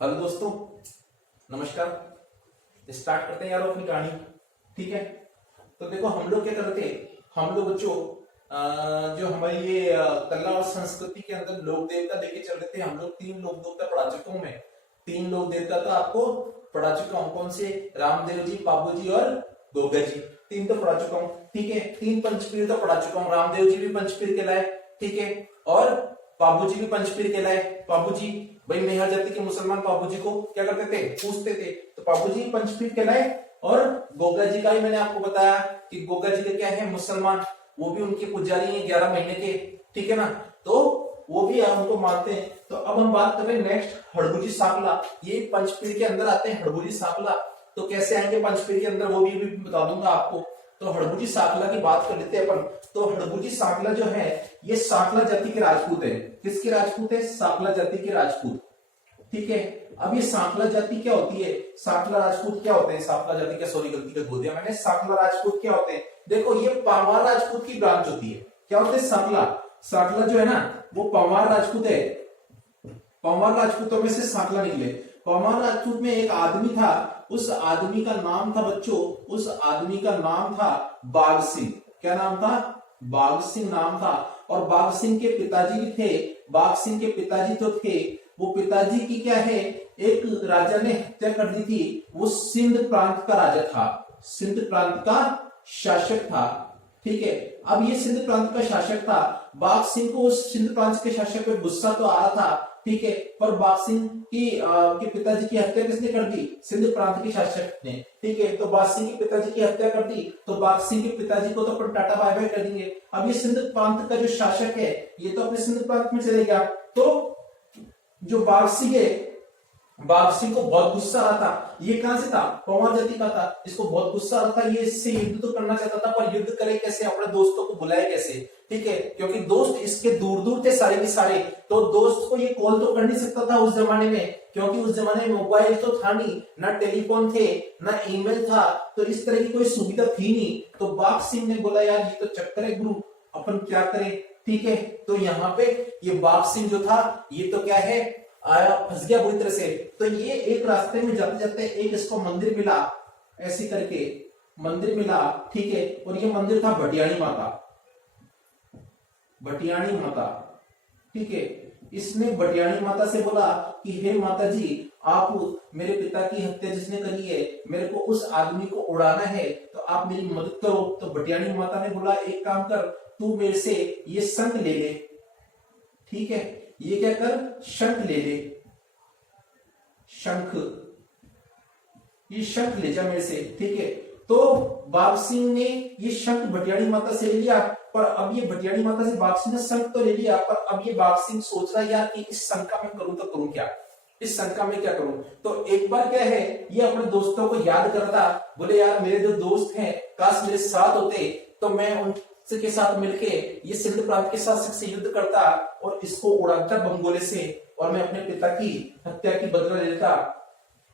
Hello दोस्तों, नमस्कार। Start करते हैं यार अपनी कहानी। ठीक है, तो देखो हम लोग क्या करते हैं। हम लोग बच्चों जो हमारी ये कला और संस्कृति के अंदर लोक देवता लेके चल रहे थे। हम लोग 3 लोक देवता पढ़ा चुका हूं मैं। 3 लोक देवता तो आपको पढ़ा चुका हूं। कौन से? रामदेव जी, बाबू जी और गोगा जी। 3 तो पढ़ा चुका हूँ। ठीक है, 3 पंचपीर तो पढ़ा चुका हूँ। रामदेव जी भी पंचपीर कहलाए, ठीक है, और बाबू जी भी पंचपीर कहलाए। बाबू जी भाई मेहर जाति के मुसलमान बाबू जी को क्या करते थे? पूछते थे। तो बाबू जी पंचपीर कहलाए। और गोगा जी का ही मैंने आपको बताया कि गोगा जी का क्या है? मुसलमान। वो भी उनके पुजारी हैं 11 महीने के। ठीक है ना, तो वो भी उनको मानते हैं। तो अब हम बात करें नेक्स्ट हड़बुजी साकला। ये पंचपीर के अंदर आते हैं हड़बुजी साकला। तो कैसे आएंगे पंचपीर के अंदर वो भी बता दूंगा आपको। तो हड़बुजी साकला की बात कर लेते हैं अपन। तो हड़बुजी साकला जो है ये साकला जाति के राजपूत है। किसके राजपूत है? साकला जाति के राजपूत। ठीक है, अब ये साकला जाति क्या होती है? साकला राजपूत क्या होते हैं? साकला जाति क्या, सॉरी गलती कर बोल दिया मैंने। साकला राजपूत क्या होते हैं? देखो ये पामार राजपूत की ब्रांच होती है। क्या होते हैं? साकला। साकला जो है ना वो पामार राजपूत है। पामार राजपूतों में से साकला निकले। पामार राजपूत में एक आदमी था। उस आदमी का नाम था बच्चों, उस आदमी का नाम था बाघ सिंह। क्या नाम था? बाघ सिंह नाम था। और बाघ सिंह के पिताजी भी थे। बाघ सिंह के पिताजी तो थे, वो पिताजी की क्या है, एक राजा ने हत्या कर दी थी। वो सिंध प्रांत का राजा था, सिंध प्रांत का शासक था। ठीक है, अब ये सिंध प्रांत का शासक था। बाघ सिंह को उस सिंध प्रांत के शासक पे गुस्सा तो आ रहा था, ठीक है, पर बाघ सिंह की के पिताजी की हत्या किसने कर दी? सिंध प्रांत के शासक ने। ठीक है, तो बाघ सिंह के पिताजी की हत्या कर दी, तो बाघ सिंह के पिताजी को तो अपन टाटा बाय बाय कर देंगे। अब ये सिंध प्रांत का जो शासक है ये तो अपने सिंध प्रांत में चले गया। तो जो बाघ सिंह है, बाघ सिंह को बहुत गुस्सा आ रहा था। ये कहां से था? पवार जाति का था। इसको बहुत गुस्सा आ रहा था। ये इससे युद्ध तो करना चाहता था, पर युद्ध करे कैसे? अपने दोस्तों को बुलाए कैसे? ठीक है, क्योंकि दोस्त इसके दूर दूर थे सारे के सारे। तो दोस्त को ये कॉल तो कर नहीं सकता था उस जमाने में, क्योंकि उस जमाने में मोबाइल तो था नहीं, ना टेलीफोन थे, ना ईमेल था। तो इस तरह की कोई सुविधा थी नहीं। तो बाघ सिंह ने बोला यार ये तो चक्कर है गुरु, अपन क्या करें? ठीक है, तो यहाँ पे ये बाघ सिंह जो था ये तो क्या है, आया फंस गया बुरी तरह से। तो ये एक रास्ते में जाते जाते एक इसको मंदिर मिला, ऐसे करके मंदिर मिला। ठीक है, और ये मंदिर था भटियाणी माता, भटियाणी माता। ठीक है, इसने भटियाणी माता से बोला कि हे माता जी, आप मेरे पिता की हत्या जिसने करी है, मेरे को उस आदमी को उड़ाना है, तो आप मेरी मदद करो। तो भटियाणी माता ने बोला एक काम कर, तू मेरे से ये शंख ले ले। ठीक है, ये क्या कर? शंख ले ले, शंख, ये शंख ले जा मेरे से। ठीक है, तो बाघ सिंह ने ये शंख भटियाणी माता से ले लिया। पर अब ये भटियाणी माता से बाघ सिंह ने शंख तो ले लिया, पर अब ये बाघ सिंह सोच रहा है यार कि इस शंख का मैं करूं तो करूं क्या? इस शंख का मैं क्या करूं? तो एक बार क्या है, ये अपने दोस्तों को याद कर रहा था। बोले यार मेरे जो दोस्त हैं काश मेरे साथ होते, तो मैं उनके के साथ मिलके ये सिंध प्रांत के शासक से युद्ध करता और इसको उड़ाता बमगोले से, और मैं अपने पिता की हत्या की बदला लेता।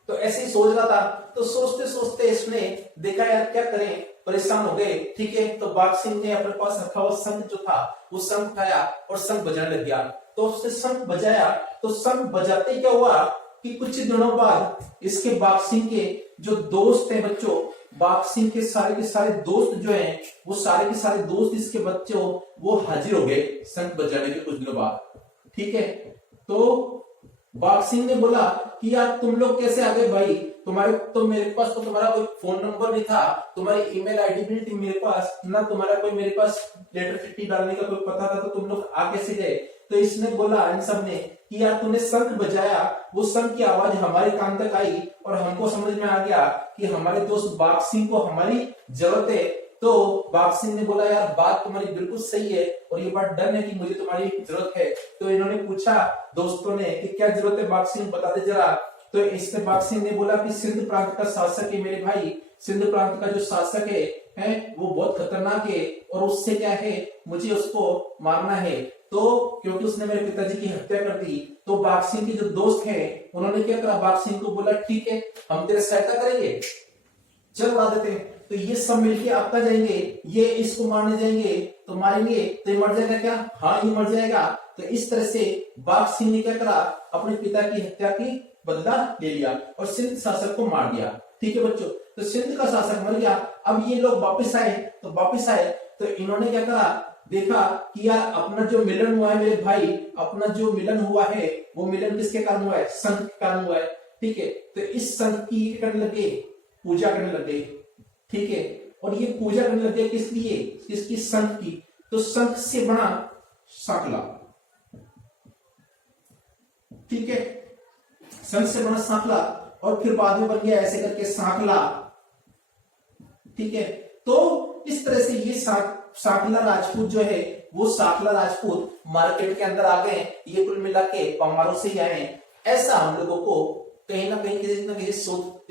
तो ऐसे ही सोच रहा था। तो सोचते सोचते इसने देखा यार क्या करें, परेशान हो गए। ठीक है, तो बाघ सिंह ने अपने पास रखा हुआ शंख जो था वो शंख उठाया और शंख बजाने लग गया। तो उसने शंख बजाया, तो शंख बजाते क्या हुआ कि कुछ दिनों बाद इसके बाघ सिंह के जो दोस्त हैं बच्चों, बाघ सिंह के सारे दोस्त जो हैं, वो सारे के सारे दोस्त इसके बच्चों वो हाजिर हो गए शंख बजाने के कुछ दिनों बाद। ठीक है, तो बाघ सिंह ने बोला कि यार तुम लोग कैसे आ गए भाई? तुम्हारे तो मेरे पास तो तुम्हारा कोई फोन नंबर नहीं था, तुम्हारी ईमेल आईडी भी नहीं थी मेरे पास, ना तुम्हारा कोई मेरे पास लेटर चिट्ठी डालने का कोई पता था, तो तुम लोग आ कैसे गए? तो इसने बोला इन सब ने कि यार तूने शंख बजाया, वो शंख की आवाज हमारे कान तक आई और हमको समझ में आ गया कि हमारे दोस्त बाघ सिंह को हमारी जरूरत है। तो बाघ सिंह ने बोला यार बात तुम्हारी बिल्कुल सही है और ये बात डन है कि मुझे तुम्हारी जरूरत है। तो इन्होंने पूछा दोस्तों ने कि क्या जरूरत है बाघ सिंह, बता दे जरा। तो इससे बाघ सिंह ने बोला कि सिंध प्रांत का शासक है मेरे भाई, सिंध प्रांत का जो शासक है वो बहुत खतरनाक है और उससे क्या है, मुझे उसको मारना है। तो क्योंकि उसने मेरे पिताजी की हत्या कर दी। तो बाघ सिंह के जो दोस्त हैं उन्होंने क्या करा, बाघ सिंह को बोला ठीक है हम तेरे सहायता करेंगे, चल उड़ा देते हैं। तो ये सब मिलके आपका जाएंगे, ये इसको मारने जाएंगे तो मारेंगे तो ये मर जाएगा क्या? हाँ ये मर जाएगा। तो इस तरह से बाघ सिंह ने क्या करा, अपने पिता की हत्या की बदला ले लिया और सिंध शासक को मार दिया। ठीक है बच्चों, तो सिंध का शासक मर गया। अब ये लोग वापस आए, तो इन्होंने क्या करा, देखा कि यार अपना जो मिलन हुआ है मेरे भाई, अपना जो मिलन हुआ है वो मिलन किसके कारण हुआ है? संघ के कारण हुआ है। ठीक है, तो इस संघ की करने लगे, पूजा करने लगे। ठीक है, और ये पूजा करने लगे किस लिए? किसकी? संघ की। तो संघ से बना सांकला। ठीक है, संघ से बना सांकला और फिर बाद में बन गया ऐसे करके सांकला। ठीक है, तो इस तरह से ये सांकला राजपूत जो है वो सांकला राजपूत मार्केट के अंदर आ गए। ये कुल मिला के पंवारों से ही आए, ऐसा हम लोगों को कहीं ना कहीं किसी न किसी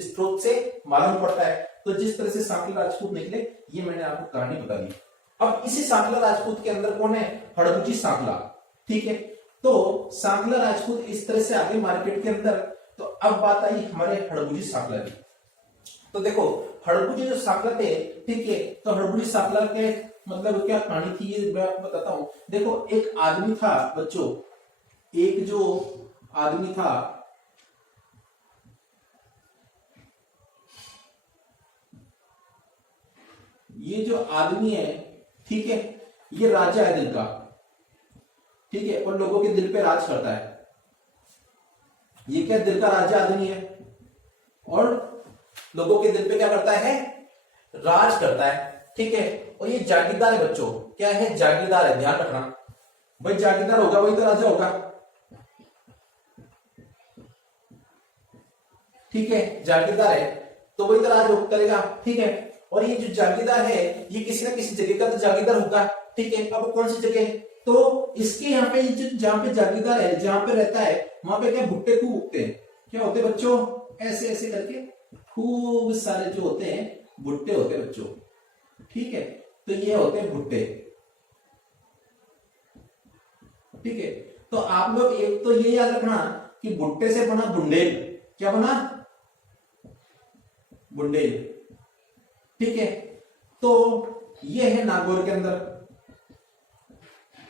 स्रोत से मालूम पड़ता है। तो जिस तरह से सांकला राजपूत निकले ये मैंने आपको कहानी बता दी। अब इसी सांकला राजपूत के अंदर कौन है? हड़बुजी सांकला। ठीक है, तो सांकला राजपूत इस तरह से आगे मार्केट के अंदर। तो अब बात आई हमारे हड़बुजी सांकला की। तो देखो हड़बुजी जो सांकला थे, ठीक है, तो हड़बुजी सांकला के मतलब क्या कहानी थी ये मैं आपको बताता हूं। देखो एक आदमी था बच्चों, एक जो आदमी था, ये जो आदमी है, ठीक है, ये राजा है दिल का। ठीक है, और लोगों के दिल पे राज करता है। ये क्या दिल का राजा आदमी है और लोगों के दिल पे क्या करता है? राज करता है। ठीक है, और ये जागीरदार है बच्चों। क्या है? जागीरदार है, ध्यान रखना भाई, जागीरदार होगा वही तो राजा होगा। ठीक है, जागीरदार है तो वही तो राज करेगा। ठीक है, और ये जो जागीरदार है ये किसी ना किसी जगह का तो जागीरदार होगा। ठीक है, अब कौन सी जगह? तो इसके यहाँ पे जहाँ पे जागीरदार है, जहां पे रहता है वहां पे क्या भुट्टे खूब उगते हैं। क्या होते हैं बच्चों? ऐसे ऐसे करके खूब सारे जो होते हैं भुट्टे होते हैं बच्चों। ठीक है, तो ये होते हैं भुट्टे। ठीक है, तो आप लोग एक तो ये याद रखना कि भुट्टे से बना बुंडेल। क्या बना? बुंडेल। ठीक है, तो ये है नागौर के अंदर,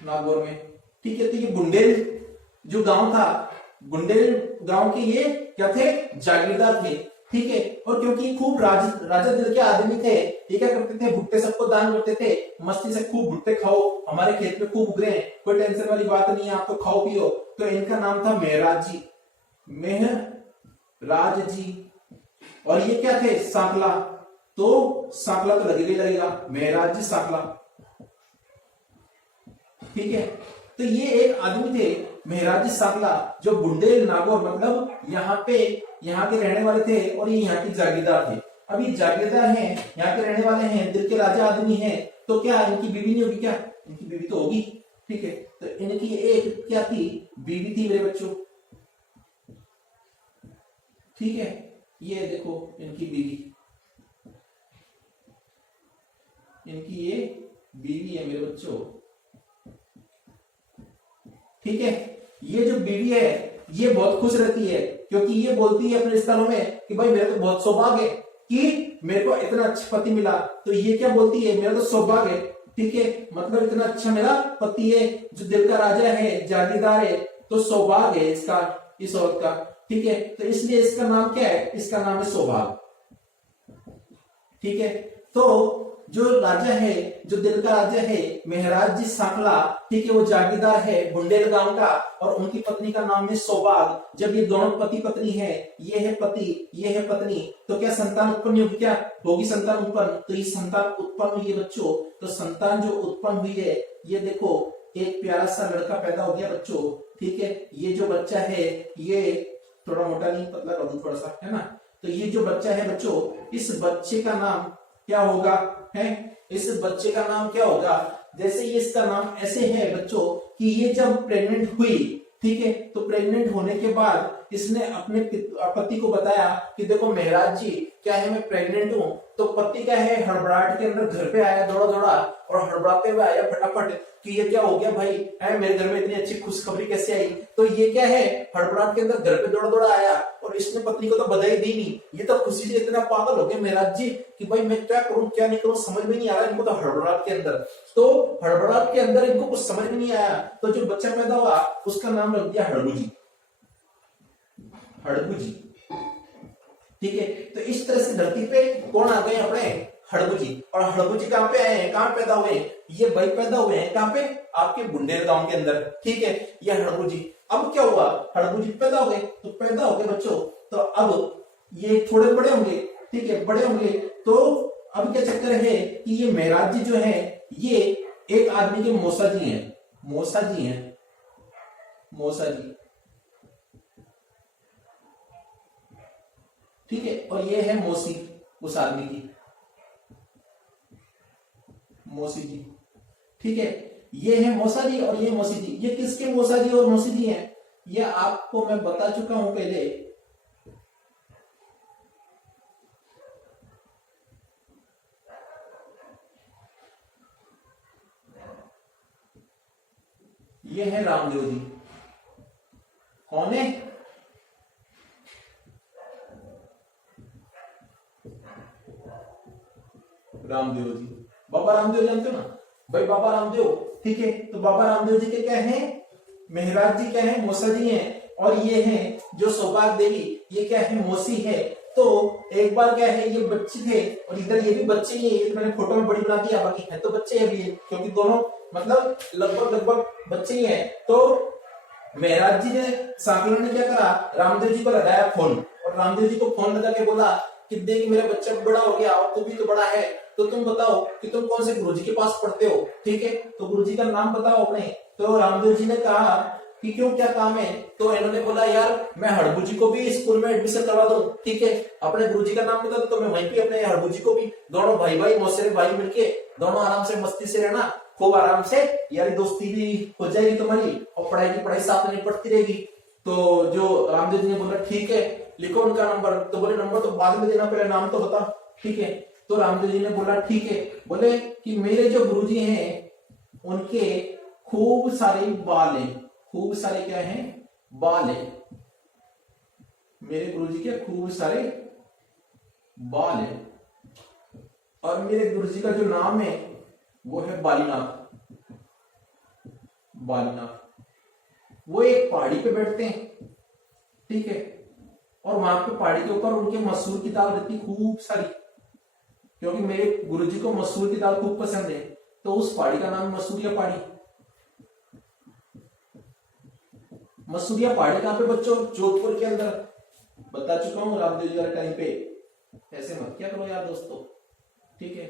नागौर में। ठीक है, तो ये बुंडेल जो गांव था, बुंडेल गांव के ये क्या थे? जागीरदार थे। ठीक है, और क्योंकि खूब राजा दिल के आदमी थे, ये क्या करते थे? भुट्टे सबको दान करते थे। मस्ती से खूब भुट्टे खाओ, हमारे खेत में खूब उग रहे हैं, कोई टेंशन वाली बात नहीं है, आप तो खाओ पियो। तो इनका नाम था मेहराज जी, मेहराज जी। और ये क्या थे? सांकला। तो सांकला तो लगेगा, मेहराज जी सांकला। ठीक है, तो ये एक आदमी थे मेहराज जी सांकला, जो बुंडेल नागौर मतलब यहाँ के रहने वाले थे और ये यहाँ के जागीरदार थे। अब ये जागीरदार हैं, यहाँ के रहने वाले हैं, दिल के राजा आदमी हैं, तो क्या इनकी बीवी नहीं होगी? क्या इनकी बीवी तो होगी। ठीक है, तो इनकी एक क्या थी? बीवी थी मेरे बच्चों। ठीक है, ये देखो इनकी बीवी, इनकी ये बीवी है मेरे बच्चों। ठीक है, ये जो बीवी है ये बहुत खुश रहती है, क्योंकि ये बोलती है अपने रिश्तेदारों में कि भाई मेरा तो बहुत सौभाग्य है कि मेरे को इतना अच्छा पति मिला। तो ये क्या बोलती है? मेरा तो सौभाग्य है। ठीक है, मतलब इतना अच्छा मेरा पति है जो दिल का राजा है, जागीरदार है, तो सौभाग्य है इसका, इस औरत का। ठीक है, तो इसलिए इसका नाम क्या है? इसका नाम है सौभाग्य। ठीक है, तो जो राजा है, जो दिल का राजा है, मेहराज जी सांकला, ठीक है, वो जागीरदार है बुंडेल गांव का, और उनकी पत्नी का नाम है सौभाग्य। जब ये दोनों पति पत्नी है, ये है पति, ये है पत्नी, तो क्या संतान उत्पन्न होगी? क्या होगी संतान उत्पन्न? तो ये संतान उत्पन्न हुई है बच्चों। तो संतान जो उत्पन्न हुई है, ये देखो एक प्यारा सा लड़का पैदा हो गया बच्चों। ठीक है, ये जो बच्चा है ये थोड़ा मोटा नहीं, पतला कर दूं थोड़ा सा, है ना। तो ये जो बच्चा है बच्चों, इस बच्चे का नाम क्या होगा? है इस बच्चे का नाम क्या होगा? जैसे ये इसका नाम ऐसे है बच्चों कि ये जब प्रेग्नेंट हुई, ठीक है, तो प्रेग्नेंट होने के बाद इसने अपने पति को बताया कि देखो मेहराज जी क्या है, मैं प्रेग्नेंट हूं। तो पति क्या है, हड़बड़ाहट के अंदर घर पे आया, दौड़ा दौड़ा और हड़बड़ाते हुए आया फटाफट कि ये क्या हो गया भाई, है मेरे घर में इतनी अच्छी खुशखबरी कैसे आई। तो ये क्या है, हड़बड़ाहट के अंदर घर पे दौड़ा दौड़ा आया और इसने पत्नी को तो बधाई दी नहीं। ये तो खुशी से इतना पागल हो गए मेहराज जी कि भाई मैं क्या करूं क्या नहीं करूं समझ में नहीं आ रहा इनको, तो हड़बड़ाहट के अंदर, तो हड़बड़ाहट के अंदर इनको कुछ समझ में नहीं आया, तो जो बच्चा पैदा हुआ उसका नाम रख दिया हड़बू जी। हड़बू जी, ठीक है। तो इस तरह से धरती पे कौन आ गए, अपने हड़बू जी। और हड़बू जी कहां पे आए हैं, कहां पैदा हुए हैं, ये भाई पैदा हुए हैं कहां पे, आपके बुंडेल गांव के अंदर, ठीक है। ये हड़बू जी, अब क्या हुआ, हड़बू जी पैदा हो गए, तो पैदा हो गए बच्चों, तो अब ये थोड़े बड़े होंगे, ठीक है, बड़े होंगे, तो अब क्या चक्कर है कि ये मेहराज जी जो है ये एक आदमी के मौसा जी हैं, मौसा जी हैं, मौसा जी, ठीक है। और ये है मौसी उस आदमी की, मौसी जी, ठीक है। ये है मौसा जी और ये मौसी जी। ये किसके मौसा जी और मौसी जी हैं, ये आपको मैं बता चुका हूं पहले। ये है रामदेव जी। कौन है, रामदेव जी, बाबा रामदेव जानते हो ना भाई, बाबा रामदेव, ठीक है। तो बाबा रामदेव जी के क्या है, मेहराज जी क्या है, मौसा जी हैं, और ये हैं जो सौभाग्य देवी, ये क्या है, मौसी है। तो एक बार क्या है, ये बच्चे थे और इधर ये भी बच्चे ही है, ये तो मैंने फोटो में बड़ी बना दिया, बाकी है तो बच्चे अभी, क्योंकि दोनों मतलब लगभग लगभग बच्चे ही हैं। तो मेहराज जी ने, सांकला ने क्या करा, रामदेव जी को लगाया फोन, और रामदेव जी को फोन लगा के बोला कि देख मेरा बच्चा बड़ा हो गया और तू भी तो बड़ा है, तो तुम बताओ कि तुम कौन से गुरुजी के पास पढ़ते हो, ठीक है, तो गुरुजी का नाम बताओ अपने। तो रामदेव जी ने कहा कि क्यों, क्या काम है, तो इन्होंने बोला यार मैं हड़बू जी को भी स्कूल में एडमिशन करवा दूं, ठीक है, अपने गुरुजी का नाम बता दो, तो मैं वहीं पे अपने हड़बू जी को भी, दोनों भाई भाई मौसेरे भाई मिलके दोनों आराम से मस्ती से रहना, खूब आराम से, यारी दोस्ती भी हो जाएगी तुम्हारी और पढ़ाई की पढ़ाई साथ में पढ़ती रहेगी। तो जो रामदेव जी ने बोला ठीक है लिखो उनका नंबर, तो बोले नंबर तो बाद में देना, पहले नाम तो बता, ठीक है। तो रामदेव जी ने बोला ठीक है, बोले कि मेरे जो गुरुजी हैं उनके खूब सारे बाल हैं, खूब सारे क्या हैं, बाल हैं, मेरे गुरुजी के खूब सारे बाल हैं, और मेरे गुरुजी का जो नाम है वो है बालीनाथ, बालीनाथ। वो एक पहाड़ी पे बैठते हैं, ठीक है, और वहां पे पहाड़ी के ऊपर उनके मसूर की दाल रहती खूब सारी, क्योंकि मेरे गुरुजी को मसूर की दाल खूब पसंद है, तो उस पहाड़ी का नाम मसूरिया पहाड़ी। मसूरिया पहाड़ी कहां पे बच्चों, जोधपुर के अंदर, बता चुका हूं रामदेव जी वाले टाइम पे। ऐसे मत क्या करो यार दोस्तों, ठीक है,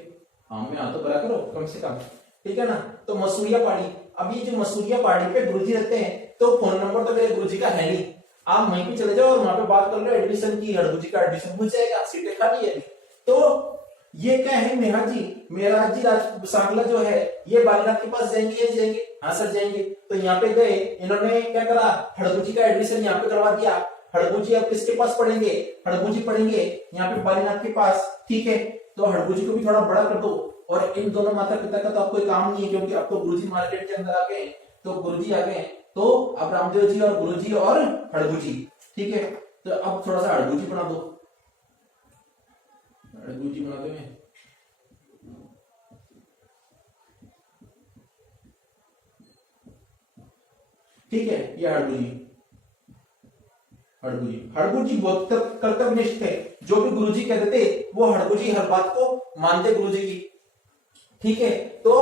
हाँ में हाथ तो भरा करो कम से कम, ठीक है ना। तो मसूरिया पहाड़ी, अब ये जो मसूरिया पहाड़ी पे गुरुजी रहते हैं, तो फोन नंबर तो मेरे गुरुजी का है नहीं, आप वहीं पे चले जाओ और वहां पे बात कर लो एडमिशन की, हड़बू जी का एडमिशन हो जाएगा, सीटें खाली है। तो ये क्या है, मेहराज जी सांकला जो है ये बालीनाथ के पास जाएंगे या जाएंगे, हाँ सर जाएंगे। तो यहाँ पे गए, इन्होंने क्या करा, हड़बू जी का एडमिशन यहाँ पे करवा दिया। हड़बू जी अब किसके पास पढ़ेंगे, हड़बू जी पढ़ेंगे यहाँ पे बालीनाथ के पास, ठीक है। तो हड़बू जी को भी थोड़ा बड़ा कर दो, और इन दोनों माता पिता का तो अब कोई काम नहीं है, क्योंकि अब तो गुरुजी मार्केट के अंदर आ गए, तो गुरुजी आ गए, तो अब रामदेव जी और गुरुजी और हड़बू जी, ठीक है। तो अब थोड़ा सा हड़बू जी बना दो, हड़बू जी बना दो मैं, ठीक है। ये हड़बू जी, हड़बू जी, हड़बू जी बहुत कर्तव्यनिष्ठ थे, जो भी गुरुजी कहते थे वो हड़बू जी हर बात को मानते गुरुजी की, ठीक है। तो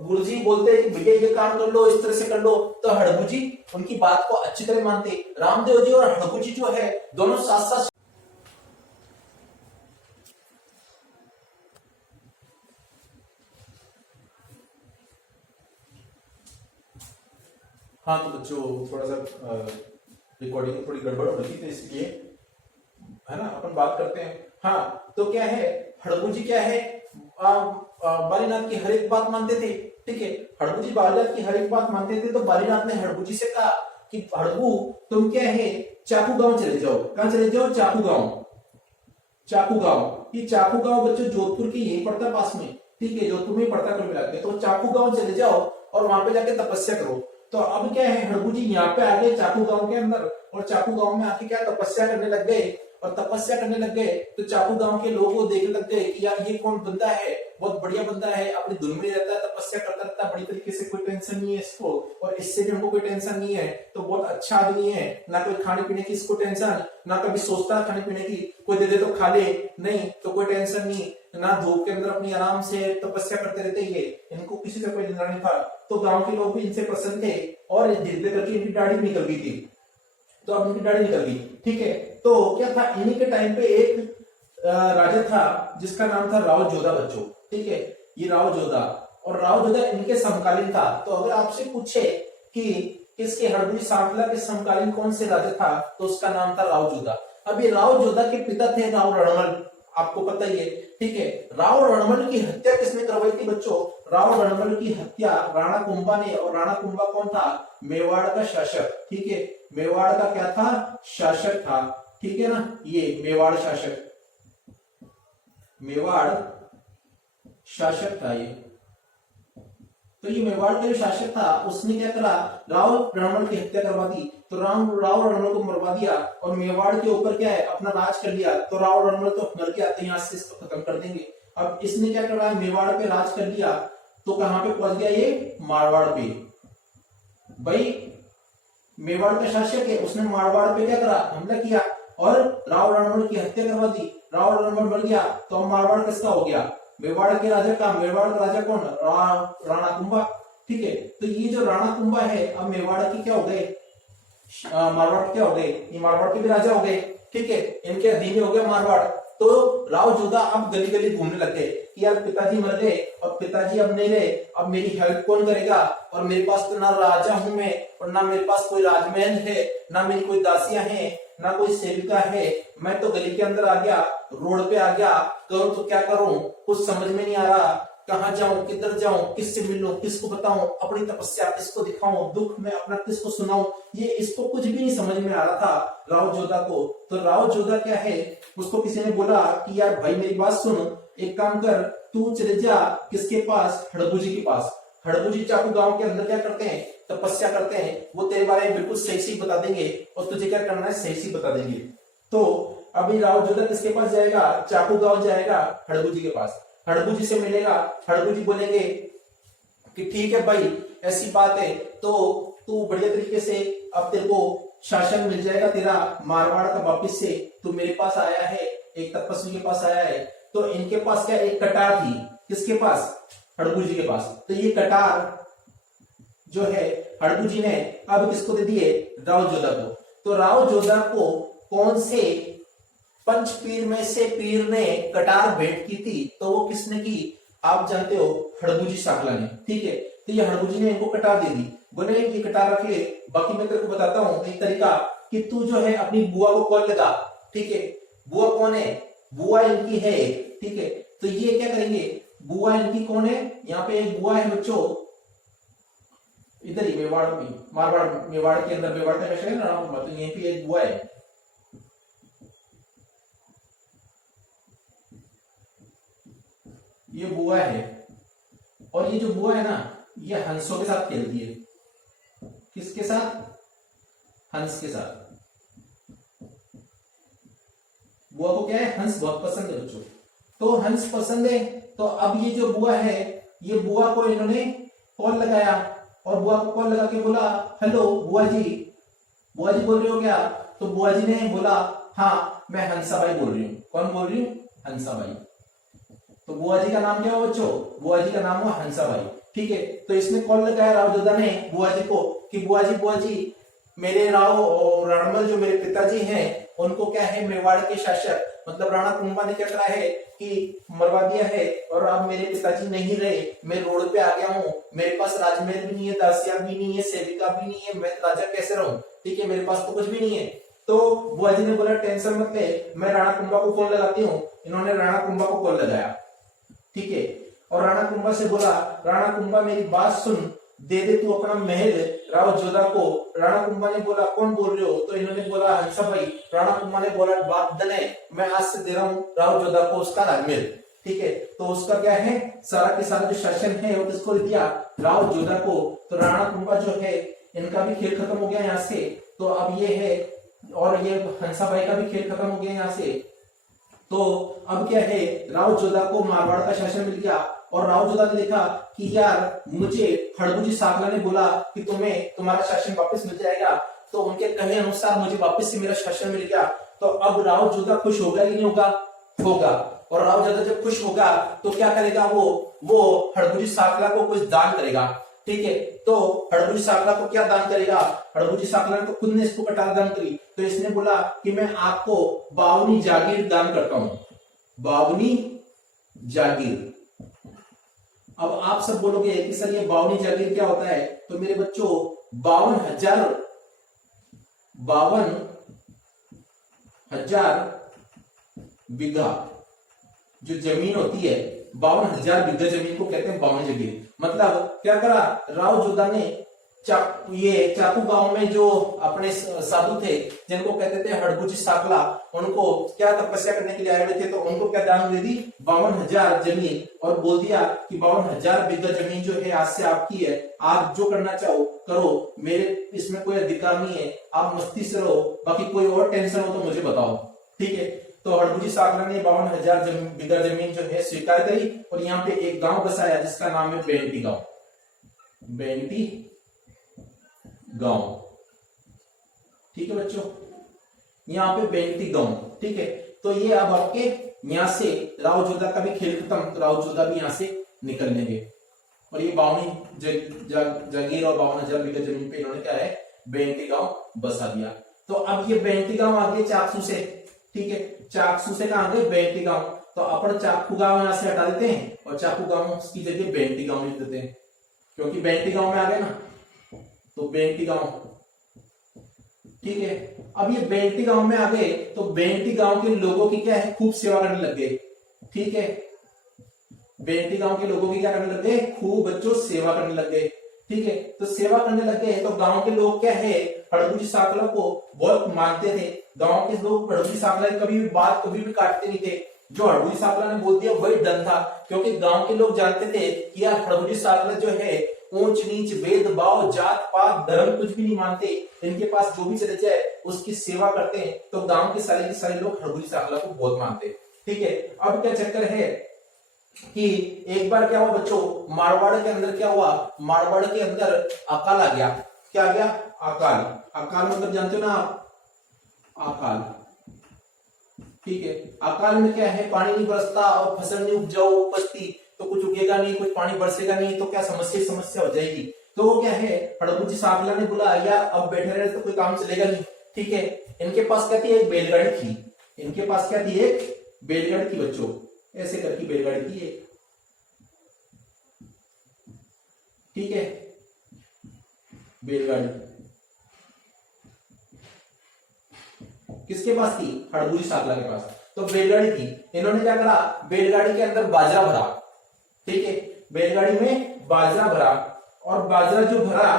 गुरुजी बोलते हैं कि भैया ये काम कर लो, इस तरह से कर लो, तो हड़बू जी उनकी बात को अच्छी तरह मानते। रामदेव जी और हड़बू जी जो है दोनों साथ साथ, हाँ तो बच्चों थोड़ा सा रिकॉर्डिंग थोड़ी गड़बड़ हो रही थी, तो इसलिए है ना अपन बात करते हैं। हाँ तो क्या है, हड़बू जी क्या है, बालीनाथ की हर एक बात मानते थे, ठीक है। हड़बू जी बालीनाथ की हर एक बात मानते थे, तो बालीनाथ ने हड़बू जी से कहा कि हड़बू तुम क्या है, चाकू गांव चले जाओ। कहां चले जाओ, चाकू गांव, चाकू गांव। ये चाकू गांव बच्चों जोधपुर के यही पड़ता पास में, ठीक है, जोधपुर में पड़ता कुल मिला के। तो चाकू गांव चले जाओ और वहां पे जाके तपस्या करो। तो अब क्या है, हड़बू जी यहाँ पे आ गए चाकू गांव के अंदर, और चाकू गांव में आके क्या तपस्या करने लग गए, और तपस्या करने लग गए तो चाकू गांव के लोग वो देखने लग गए कि यार ये कौन बंदा है, बहुत बढ़िया बंदा है, अपनी धुन में रहता है, तपस्या करता रहता है बड़ी तरीके से, कोई टेंशन नहीं है इसको, और इससे भी हमको कोई टेंशन नहीं है, तो बहुत अच्छा आदमी है, ना कोई खाने पीने की इसको टेंशन, ना कभी सोचता खाने पीने की, कोई दे दे तो खा ले, नहीं तो कोई टेंशन नहीं, ना धूप के अंदर अपनी आराम से तपस्या करते रहते, ये इनको किसी से कोई लेना नहीं था। तो गांव के लोग भी इनसे प्रसन्न थे, और धीरे धीरे करके इनकी दाढ़ी भी निकल गई थी, तो अब इनकी दाढ़ी निकल गई, ठीक है। तो क्या था, इन्हीं के टाइम पे एक राजा था जिसका नाम था राव जोधा बच्चों, ठीक है, ये राव जोधा, और राव जोधा इनके समकालीन था। तो अगर आपसे पूछे कि इसके हड़बुली श्रृंखला के समकालीन कौन से राजा था, तो उसका नाम था राव जोधा। अब ये राव जोधा के पिता थे राव रणमल, आपको पता ही है, ठीक है। राव रणमल की हत्या किसने करवाई थी बच्चों, राव रणमल की हत्या राणा कुंभा ने, और राणा कुंभा कौन था, मेवाड़ का शासक, ठीक है, मेवाड़ का क्या था, शासक था, ठीक है ना, ये मेवाड़ शासक, मेवाड़ शासक था ये। तो ये मेवाड़ का जो शासक था उसने क्या करा, राव रणमल की हत्या करवा दी, तो राव रणमल को मरवा दिया, और मेवाड़ के ऊपर क्या है, अपना राज कर लिया। तो राव रणमल तो मर के आते यहाँ से इसको खत्म कर देंगे। अब इसने क्या करा, मेवाड़ पे राज कर लिया, तो कहां पे पहुंच गया ये, मारवाड़ पे। भाई मेवाड़ का शासक है, उसने मारवाड़ पे क्या करा, हमला किया, और राव रणमल की हत्या करवा दी, राव रणमल मर गया, तो अब मारवाड़ किसका हो गया, मेवाड़ के राजा का। मेवाड़ का राजा कौन, राणा कुंभा, ठीक है। तो ये जो राणा कुंभा है, अब मेवाड़ की क्या हो गए, मारवाड़ के क्या हो गए, ये मारवाड़ के भी राजा हो गए, ठीक है, इनके अधीन में हो गया मारवाड़। तो राव जोधा अब गली गली घूमने लग गए कि यार पिताजी मर गए, और पिताजी अब नहीं रहे, अब मेरी हेल्प कौन करेगा, और मेरे पास तो ना राजा हूं मैं, और ना मेरे पास कोई राजमहल है, ना मेरी कोई दासियां हैं, ना कोई सेविका है, मैं तो गली के अंदर आ गया, रोड पे आ गया, करूं तो क्या करूं, कुछ समझ में नहीं आ रहा, कहां जाऊं, किधर जाऊं, किससे मिलूं, किसको बताऊं, अपनी तपस्या किसको दिखाऊं, दुख में अपना किसको सुनाऊं, ये इसको कुछ भी नहीं समझ में आ रहा था राव जोधा को। तो राव जोधा क्या है, उसको किसी ने बोला कि यार भाई मेरी बात सुन, एक काम कर, तू चले जा किसके पास, हड़बू जी के पास। हड़बू जी चाकू गांव के अंदर क्या करते हैं, तपस्या करते हैं, वो तेरे बारे में बिल्कुल सही सही बता देंगे, और तुझे क्या करना है सही सही बता देंगे। तो अभी राव जोधा किसके पास जाएगा, चाकू गांव जाएगा, हड़बू जी के पास, हड़बू जी से मिलेगा, हड़बू जी बोलेंगे कि ठीक है भाई ऐसी बात है, तो तू बढ़िया तरीके से अब तेरे को शासन मिल जाएगा तेरा मारवाड़ का वापिस से, तू मेरे पास आया है, एक तपस्वी के पास आया है। तो इनके पास क्या एक कटार थी, किसके पास, हड़बू जी के पास। तो ये कटार जो है हड़बू जी ने अब किसको दे दिए, राव जोधा को। तो राव जोधा को कौन से पंच पीर में से पीर ने कटार भेंट की थी, तो वो किसने की, आप जानते हो, हड़बू जी सांकला ने, ठीक है। तो ये हड़बू जी ने इनको कटार दे दी, बोले ये कटार रख ले, बाकी मैं तेरे को बताता हूँ एक तरीका कि तू जो है अपनी बुआ को कॉल लगा, ठीक है। बुआ कौन है, बुआ इनकी है, ठीक है। तो ये क्या करेंगे, बुआ इनकी कौन है, यहाँ पे एक बुआ है बच्चों, इधर ही मेवाड़ में, मारवाड़ मेवाड़ के अंदर, मेवाड़ का शहर है ना, तो यहीं पे एक बुआ है, ये बुआ है, और ये जो बुआ है ना, ये हंसों के साथ खेलती है, किसके साथ, हंस के साथ। बुआ को क्या है, हंस बहुत पसंद है बच्चों, तो हंस पसंद है। तो अब ये जो बुआ है, ये बुआ को इन्होंने कॉल लगाया, और बुआ को कॉल लगा के बोला, हेलो बुआ जी, बुआ जी बोल रहे हो क्या। तो बुआ जी ने बोला, हाँ मैं हंसाबाई बोल रही हूँ। कौन बोल रही हूँ, हंसाबाई। तो बुआ जी का नाम क्या हुआ बच्चों, बुआ जी का नाम हुआ हंसाबाई, ठीक है। तो इसने कॉल लगाया राव जोधा ने बुआ जी को कि बुआ जी मेरे राव और रणमल जो मेरे पिताजी हैं, उनको क्या है, मेवाड़ के शासक मतलब राणा कुंभा ने क्या करा है कि मरवा दिया है, और अब मेरे पिताजी नहीं रहे, मैं रोड पे आ गया हूँ, मेरे पास राजमहल भी नहीं है, दासियां भी नहीं है, सेविका भी नहीं है, मैं राजा कैसे रहूं, ठीक है, मेरे पास तो कुछ भी नहीं है। तो बुआ जी ने बोला टेंशन मत ले, मैं राणा कुंभा को फोन लगाती हूँ। इन्होंने राणा कुंभा को कॉल लगाया, ठीक है, और राणा कुंभा से बोला, राणा कुंभा मेरी बात सुन, दे दे तू अपना महल राव जोधा को। राणा कुंभा ने बोला, कौन बोल रहे हो। तो इन्होंने बोला, हंसा भाई। राणा कुंभा ने बोला, बात डन है, मैं आज से दे रहा हूँ राव जोधा को उसका राजमहल, ठीक है। तो उसका क्या है, सारा के सारा जो शासन है वो किसको दिया, राव जोधा को। तो राणा कुंभा जो है इनका भी खेल खत्म हो गया यहाँ से। तो अब ये है, और ये हंसा भाई का भी खेल खत्म हो गया यहाँ से। तो अब क्या है, राव जोधा को मारवाड़ का शासन मिल गया, और राव जोधा ने देखा कि यार मुझे हड़बुजी साकला ने बोला कि तुम्हें तुम्हारा शासन वापस मिल जाएगा, तो उनके कहे अनुसार मुझे वापस से मेरा शासन मिल गया। तो अब राव जोधा खुश होगा कि नहीं होगा? होगा। और राव जोधा जब खुश होगा तो क्या करेगा, वो हड़बुजी साकला को कुछ दान करेगा। ठीक है, तो हड़बुजी साकला को क्या दान करेगा? हड़बुजी साकला ने तो खुद ने इसको कटार दान करी, तो इसने बोला कि मैं आपको 52 जागीर दान करता हूं, 52 जागीर। अब आप सब बोलोगे कि सर ये 52 जागीर क्या होता है? तो मेरे बच्चों 52,000 बीघा जो जमीन होती है, 52,000 बीघा जमीन को कहते हैं 52 जागीर। मतलब क्या करा राव जोधा ने, ये चाकू गांव में जो अपने साधु थे जिनको कहते थे हड़बुजी साकला, उनको क्या तपस्या करने के लिए आए हुए थे, तो उनको क्या दान दे दी? 52,000 जमीन, और बोल दिया कि 52,000 बीघा जमीन जो है आज से आपकी है, आप जो करना चाहो करो, मेरे इसमें कोई अधिकार नहीं है, आप मस्ती से रहो, बाकी कोई और टेंशन हो तो मुझे बताओ। ठीक है, तो हड़बुजी साकला ने 52,000 बीघा जमीन जो है स्वीकार करी, और यहाँ पे एक गांव बसाया जिसका नाम है बेंटी गांव। बेंटी गांव, ठीक है बच्चों, यहाँ पे बेंटी गांव। ठीक है, तो ये अब आपके यहाँ से राव जोधा का भी खेल खत्म, तो राव जोधा भी यहाँ से निकल लेंगे, और ये 52 जागीर और 52,000 बीघा जमीन पे इन्होंने क्या है, बेंटी गांव बसा दिया। तो अब ये बेंटी गांव आ गए चाकसू से। ठीक है, चाकसू से कहां गए? बेंटी गांव। तो अपन चाकू गांव यहां से हटा देते हैं, और चाकू गांव की जगह बेंटी गांव लिख देते हैं, क्योंकि बेंटी गांव में आ गए ना, तो बेंटी गांव। ठीक है, अब ये बेंटी गांव में आ गए, तो बेंटी गांव के लोगों की क्या है, खूब सेवा करने लग गए। ठीक है, बेंटी गांव के लोगों की क्या करने लग गए? खूब बच्चों सेवा करने लग गए। ठीक है, तो सेवा करने लग गए, तो गांव के लोग क्या है, हड़बुजी साकला को बहुत मानते थे। गांव के लोग हड़बुजी साकला की कभी भी बात कभी भी काटते नहीं थे, जो हड़बुजी साकला ने बोल दिया वही डन था, क्योंकि गांव के लोग जानते थे कि यार हड़बुजी साकला जो है ऊंच नीच भेदभाव जात पात धर्म कुछ भी नहीं मानते, इनके पास जो भी चले जाए उसकी सेवा करते हैं। तो गांव के सारे लोग हड़बुजी साकला को बहुत मानते। ठीक है, अब क्या चक्कर है कि एक बार क्या हुआ बच्चों, मारवाड़ के अंदर क्या हुआ, मारवाड़ के अंदर अकाल आ गया। क्या आ गया? अकाल। अकाल मतलब जानते हो ना आप, अकाल। ठीक है, अकाल में क्या है, पानी नहीं बरसता और फसल नहीं उपजाऊ उपजती, तो कुछ उगेगा नहीं, कुछ पानी बरसेगा नहीं, तो क्या समस्या हो जाएगी। तो वो क्या है, हड़बुजी साकला ने बोला यार अब बैठे रहे तो कोई काम चलेगा नहीं। ठीक है, इनके पास क्या थी, एक बैलगाड़ी थी। इनके पास क्या थी, एक बैलगाड़ी थी बच्चों, ऐसे करके बैलगाड़ी थी एक। ठीक है, बैलगाड़ी किसके पास थी? हड़बुजी साकला के पास। तो बैलगाड़ी थी, इन्होंने क्या करा, बैलगाड़ी के अंदर बाजरा भरा। ठीक है, बैलगाड़ी में बाजरा भरा, और बाजरा जो भरा,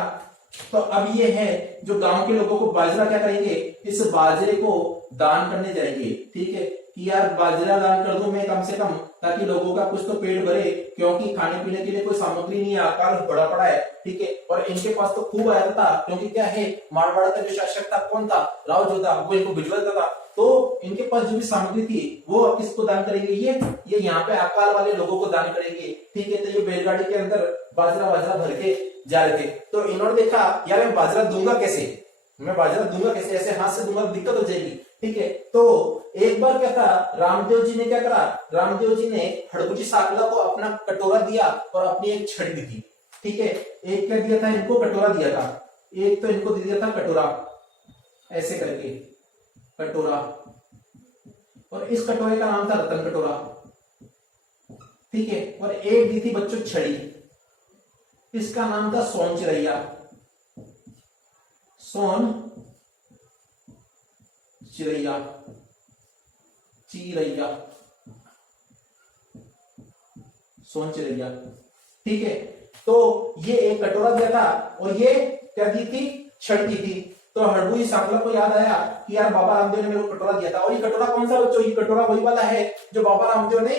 तो अब ये है जो गांव के लोगों को बाजरा क्या करेंगे, इस बाजरे को दान करने जाएंगे। ठीक है, कि यार बाजरा दान कर दूं मैं कम से कम, ताकि लोगों का कुछ तो पेट भरे, क्योंकि खाने पीने के लिए कोई सामग्री नहीं है, अकाल बड़ा पड़ा है। ठीक है, और इनके पास तो खूब आया था, क्योंकि क्या है, मारवाड़ का जो शासक था कौन था, राव जोधा, वो इनको भिजवाता था। तो इनके पास जो भी सामग्री थी वो अब किसको दान करेंगे, ये यहाँ पे अकाल वाले लोगों को दान करेंगे। ठीक है, तो ये बैलगाड़ी के अंदर बाजरा भर के जा रहे थे। तो इन्होंने देखा यार मैं बाजरा दूंगा कैसे, ऐसे हाथ से दूंगा तो दिक्कत हो जाएगी। ठीक है, तो एक बार क्या था, रामदेव जी ने क्या करा, रामदेव जी ने हड़बुजी साकला को अपना कटोरा दिया और अपनी एक छड़ी दी थी। ठीक है, एक क्या दिया था इनको, कटोरा दिया था, एक तो इनको दे दिया था कटोरा, ऐसे करके कटोरा, और इस कटोरे का नाम था रतन कटोरा। ठीक है, और एक दी थी बच्चों छड़ी, इसका नाम था सोन चिरैया, सोन चिरैया, सोन चिरैया। ठीक है, तो ये एक कटोरा दिया था, और ये क्या दी थी, छड़ी दी थी। तो हड़बुजी साकला को याद आया कि यार बाबा रामदेव ने मेरे को कटोरा दिया था, और ये कटोरा कौन सा बच्चों, ये कटोरा वही वाला है जो बाबा रामदेव ने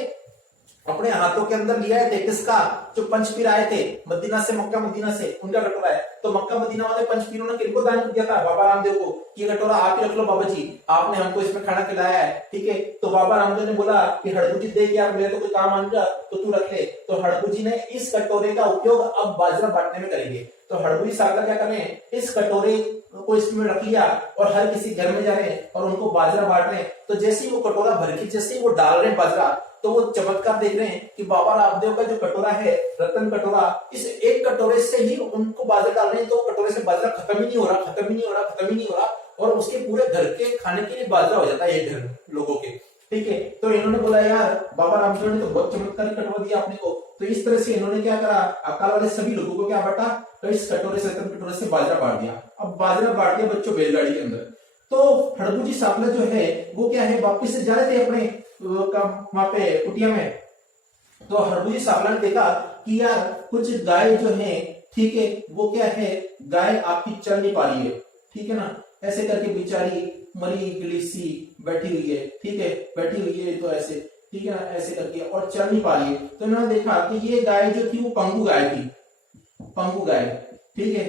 अपने हाथों के अंदर लिया थे किसका, जो पंचपीर आए थे मदीना से, मक्का मदीना से, उनका कटोरा है। तो मक्का मदीना वाले पंचपीरों ने किनको दान कर दिया था, बाबा रामदेव को, कि कटोरा आप ही रख लो बाबा जी, आपने हमको इसमें खाना खिलाया है, ठीक है। तो बाबा रामदेव ने बोला कि हड़बू जी देख यार, मेरे तो कोई काम आ गया तो तू रख ले। तो हड़बू जी ने इस कटोरे का उपयोग अब बाजरा बांटने में करेंगे। तो हड़बू जी साहब क्या कर रहे हैं, इस कटोरे को इसमें रख लिया और हर किसी घर में जा रहे हैं और उनको बाजरा बांट रहे हैं। तो जैसे ही वो कटोरा भर के जैसे ही वो डाल रहे हैं बाजरा, तो वो चमत्कार देख रहे हैं कि बाबा रामदेव का जो कटोरा है, रतन कटोरा, इस एक कटोरे से ही उनको बाजरा डाल रहे हैं। तो कटोरे से बाजरा खत्म ही नहीं हो रहा, खत्म ही नहीं हो रहा, खत्म ही नहीं हो रहा, और उसके पूरे घर के खाने के लिए बाजरा हो जाता है एक घर लोगों के, ठीक है। तो इन्होंने बोला यार बाबा रामदेव ने तो बहुत चमत्कारी कटोरा दिया आपने को। तो इस तरह से इन्होंने क्या करा, अकाल वाले सभी लोगों को क्या बांटा, तो इस कटोरे से, रतन कटोरे से बाजरा बांट दिया। अब बाजरा बांट दिया बच्चों बैलगाड़ी के अंदर। तो हड़बू जी साकला जो है वो क्या है, वापिस से जा रहे थे अपने वहां पे कुटिया में। तो हड़बू जी साकला ने देखा कि यार कुछ गाय जो है, ठीक है, वो क्या है, गाय आपकी चल नहीं पा रही है, ठीक है ना, ऐसे करके बेचारी मरी गिली सी बैठी हुई है, ठीक है, बैठी हुई है, तो ऐसे, ठीक है ना, ऐसे करके और चल नहीं पा रही है। तो इन्होंने देखा कि ये गाय जो थी वो पंगु गाय थी, पंगु गाय, ठीक है।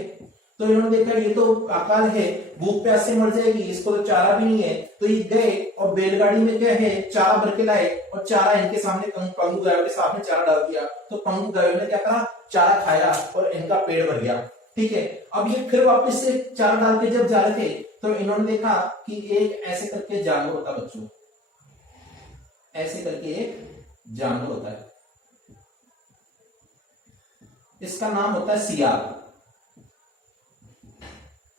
तो इन्होंने देखा ये तो अकाल है, भूख प्यास से मर जाएगी, इसको तो चारा भी नहीं है। तो ये गए और बैलगाड़ी में क्या है, चारा भर के लाए और चारा इनके सामने पंगु गायों के सामने चारा डाल दिया। तो पंगु गायों ने क्या करा, चारा खाया और इनका पेट भर गया, ठीक है। अब ये फिर वापस से चारा डाल के जब जा रहे थे तो इन्होंने देखा कि एक ऐसे करके जानवर होता बच्चों, ऐसे करके एक जानवर होता है, इसका नाम होता है सियार।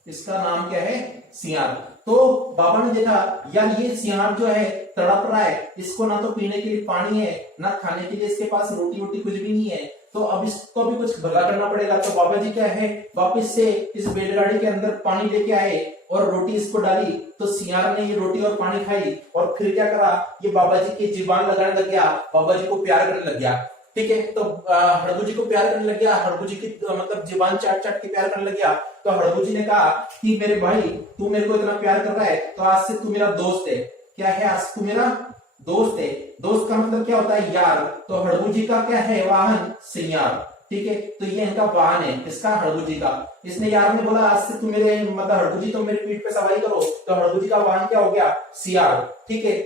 इसका नाम क्या है, सियार। तो बाबा ने देखा यार ये सियार जो है तड़प रहा है, इसको ना तो पीने के लिए पानी है, ना खाने के लिए इसके पास रोटी वोटी कुछ भी नहीं है, तो अब इसको भी कुछ भला करना पड़ेगा। तो बाबा जी क्या है, वापस से इस बैलगाड़ी के अंदर पानी लेके आए और रोटी इसको डाली। तो सियार ने ये रोटी और पानी खाई और फिर क्या करा, ये बाबा जी की जुबान लगाने लग गया, बाबा जी को प्यार करने लग गया, ठीक है। तो हड़बू जी को प्यार करने लग गया, हड़बू जी की मतलब जुबान चाट चाट के प्यार करने लग गया। तो हड़बू जी ने कहा कि मेरे भाई तू मेरे को इतना प्यार कर रहा है तो आज से तू मेरा दोस्त है। क्या है, आज तू मेरा दोस्त है। दोस्त का मतलब क्या होता है, यार। तो हड़बू जी का क्या है, वाहन सियार, ठीक है। तो ये इनका वाहन है, इसका हड़बू जी का। इसने यार ने बोला आज से तू मेरे मतलब हड़बू जी तो मेरे पीठ पे सवारी करो। तो हड़बू जी का वाहन क्या हो गया, सियार, ठीक है।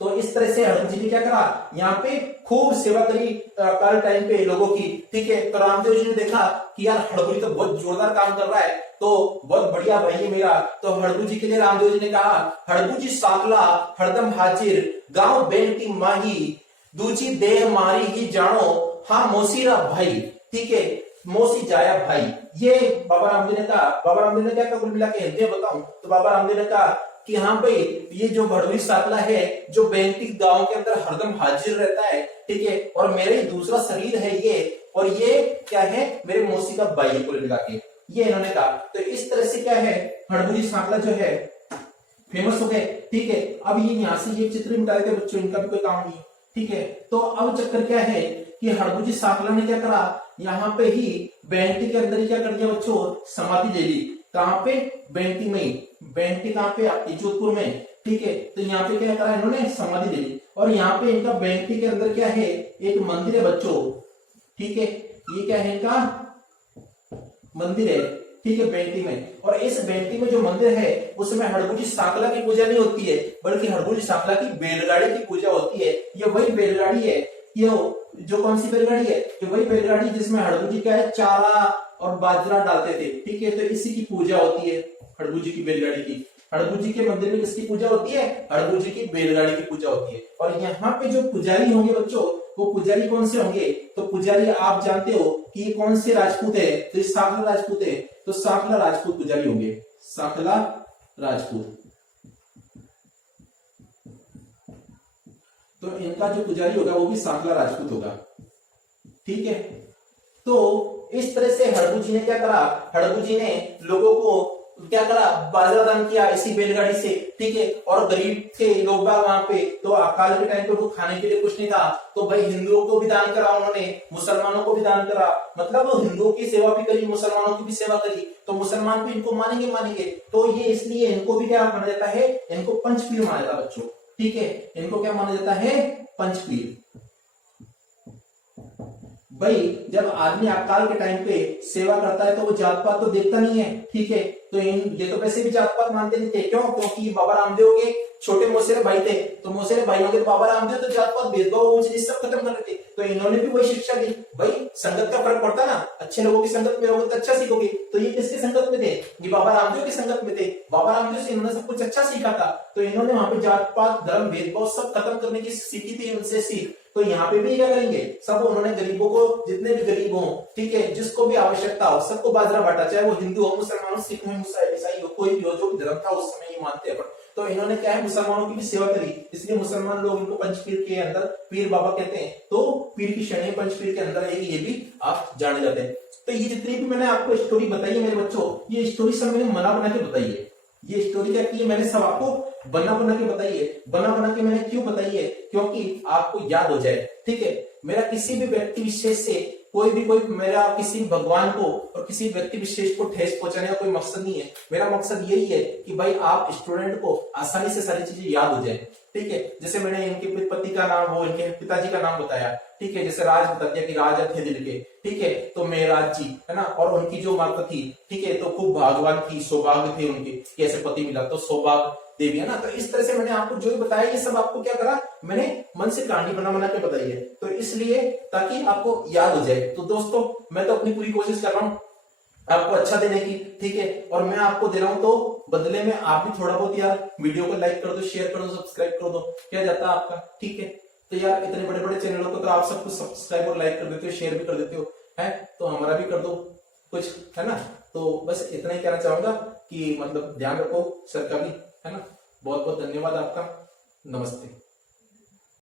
तो इस तरह से हड़बू जी ने क्या करा, यहाँ पे खूब सेवा करी काल टाइम पे लोगों की, ठीक है। तो रामदेव जी ने देखा कि यार हड़बू जी तो बहुत जोरदार काम कर रहा है, तो बहुत बढ़िया भाई है मेरा। तो हड़बू जी के लिए रामदेव जी ने कहा, हड़बू जी साकला हरदम हाजिर, गांव बेनती माही, दूजी देह मारी ही जानो, हाँ मोसीरा भाई, ठीक है, मोसी जाया भाई। ये बाबा रामदेव ने कहा। बाबा रामदेव ने क्या कहा, कुल मिला के हिंदी में बताऊं तो बाबा रामदेव ने कहा कि हाँ भाई ये जो भड़ोई साकला है जो बेंती गांव के अंदर हरदम हाजिर रहता है, ठीक है, और मेरे दूसरा शरीर है ये, और ये क्या है, मेरे मौसी का भाई है कुल मिला के, ये इन्होंने कहा। तो इस तरह से क्या है, हड़बू साकला जो है फेमस हो गए, ठीक है। अब ये यहाँ से ये चित्र मिटा देते बच्चों, इनका भी कोई काम नहीं, ठीक है। तो अब चक्कर क्या है कि हड़बू साकला ने क्या करा, यहाँ पे ही बेंती के अंदर ही क्या कर दिया बच्चों, समाधि ले ली। कहाँ पे, बेंती में। बेंती कहाँ पे आपकी, जोधपुर में, ठीक है। तो यहाँ पे क्या करा इन्होंने, समाधि ले ली। और यहाँ पे इनका बेंती के अंदर क्या है, एक मंदिर है बच्चों, ठीक है। ये क्या है, इनका मंदिर है, ठीक है, बेंती में। और इस बेंती में जो मंदिर है उसमें हड़बू साकला की पूजा नहीं होती है, बल्कि हड़बू साकला की बैलगाड़ी की पूजा होती है। ये वही बैलगाड़ी है, ये जो कौन सी बैलगाड़ी है, ये वही बैलगाड़ी जिसमें हड़बू जी क्या है, चारा और बाजरा डालते थे, ठीक है। तो इसी की पूजा होती है, हड़बू जी की बैलगाड़ी की। हड़बू जी के मंदिर में किसकी पूजा होती है, हड़बू जी की बैलगाड़ी की पूजा होती है। और यहाँ पे जो पुजारी होंगे बच्चों, वो पुजारी कौन से होंगे, तो पुजारी आप जानते हो कि ये कौन से राजपूत है, तो ये साकला राजपूत है। तो साकला राजपूत पुजारी होंगे, साकला राजपूत। तो इनका जो पुजारी होगा वो भी साकला राजपूत होगा, ठीक है। तो इस तरह से हड़बू जी ने क्या करा, हड़बू जी ने लोगों को क्या करा, बाजरा दान किया इसी बैलगाड़ी से, ठीक है। और गरीब थे लोग बाग वहां पे, तो अकाल के टाइम पे वो खाने के लिए कुछ नहीं था, तो भाई हिंदुओं को भी दान करा उन्होंने, मुसलमानों को भी दान करा, मतलब हिंदुओं की सेवा भी करी, मुसलमानों की भी सेवा करी। तो मुसलमान भी इनको मानेंगे। तो ये इसलिए इनको भी क्या माना जाता है, इनको पंचपीर माना जाता है बच्चों, ठीक है। इनको क्या माना जाता है, पंचपीर। भाई जब आदमी अकाल के टाइम पे सेवा करता है तो वो जात पात तो देखता नहीं है, ठीक है। तो ये तो वैसे भी जात पात मानते नहीं थे, क्यों? क्योंकि बाबा रामदेव के छोटे मौसेरे भाई थे, तो मौसेरे भाइयों के बाबा रामदेव तो जात पात भेदभाव ऊंच नीच सब खत्म कर रहे थे। तो इन्होंने भी वही शिक्षा दी, भाई संगत का फर्क पड़ता ना, अच्छे लोगों की संगत में रहोगे तो अच्छा सीखोगे। तो ये किसके संगत में थे? ये बाबा रामदेव की संगत में थे। बाबा रामदेव से इन्होंने सब कुछ अच्छा सीखा था। तो इन्होंने वहां पे जात पात धर्म भेदभाव सब खत्म करने की सीखी थी उनसे सीख। तो यहाँ पे भी क्या करेंगे, सब उन्होंने गरीबों को, जितने भी गरीब हो, ठीक है, जिसको भी आवश्यकता हो, सबको बाजरा बांटा, चाहे वो हिंदू हो, मुसलमान हो, सिख हो, ईसाई हो, कोई भी हो, जो धर्म था उस समय ये मानते हैं। तो इन्होंने क्या है, मुसलमानों की भी सेवा करी, इसलिए मुसलमान लोग इनको पंचपीर के अंदर पीर बाबा कहते हैं। तो पीर की श्रेणी पंचपीर के अंदर है, ये भी आप जाने जाते हैं। तो ये जितनी भी मैंने आपको स्टोरी बताई है मेरे बच्चों, ये स्टोरी सब मैंने बना बना के बताई है। ये स्टोरी क्या की है, मैंने सब आपको बना बना के बताई है। बना बना के मैंने क्यों बताई है? क्योंकि आपको याद हो जाए, ठीक है। मेरा किसी भी व्यक्ति विशेष से कोई मेरा किसी भगवान को और किसी व्यक्ति विशेष को ठेस पहुंचाने का कोई मकसद नहीं है। मेरा मकसद यही है कि भाई आप स्टूडेंट को आसानी से सारी चीजें याद हो जाए, ठीक है। जैसे मैंने इनके पति का नाम, वो इनके पिताजी का नाम बताया, ठीक है। जैसे राज बता दिया कि राजा थे दिल के, ठीक है। तो मेराज जी है ना, और उनकी जो माता थी, ठीक है, तो खूब भागवान थी, सौभाग्य थे उनके, कैसे पति मिला, तो सौभाग्य देवी है ना। तो इस तरह से मैंने आपको जो भी बताया, ये सब आपको क्या करा, मैंने मन से कहानी बना बना के बताई है। तो इसलिए ताकि आपको याद हो जाए। तो दोस्तों मैं तो अपनी पूरी कोशिश कर रहा हूँ आपको अच्छा देने की, ठीक है। और मैं आपको दे रहा हूं, तो बदले में आप भी थोड़ा बहुत यार वीडियो को लाइक कर दो, शेयर कर दो, सब्सक्राइब कर दो, क्या जाता है आपका, ठीक है। तो यार इतने बड़े बड़े चैनलों को तो आप सब कुछ सब्सक्राइब और लाइक कर देते हो, शेयर भी कर देते हो, है तो हमारा भी कर दो कुछ, है ना। तो बस इतना ही कहना चाहूंगा कि मतलब ध्यान रखो सर का भी, है ना। बहुत बहुत धन्यवाद आपका, नमस्ते।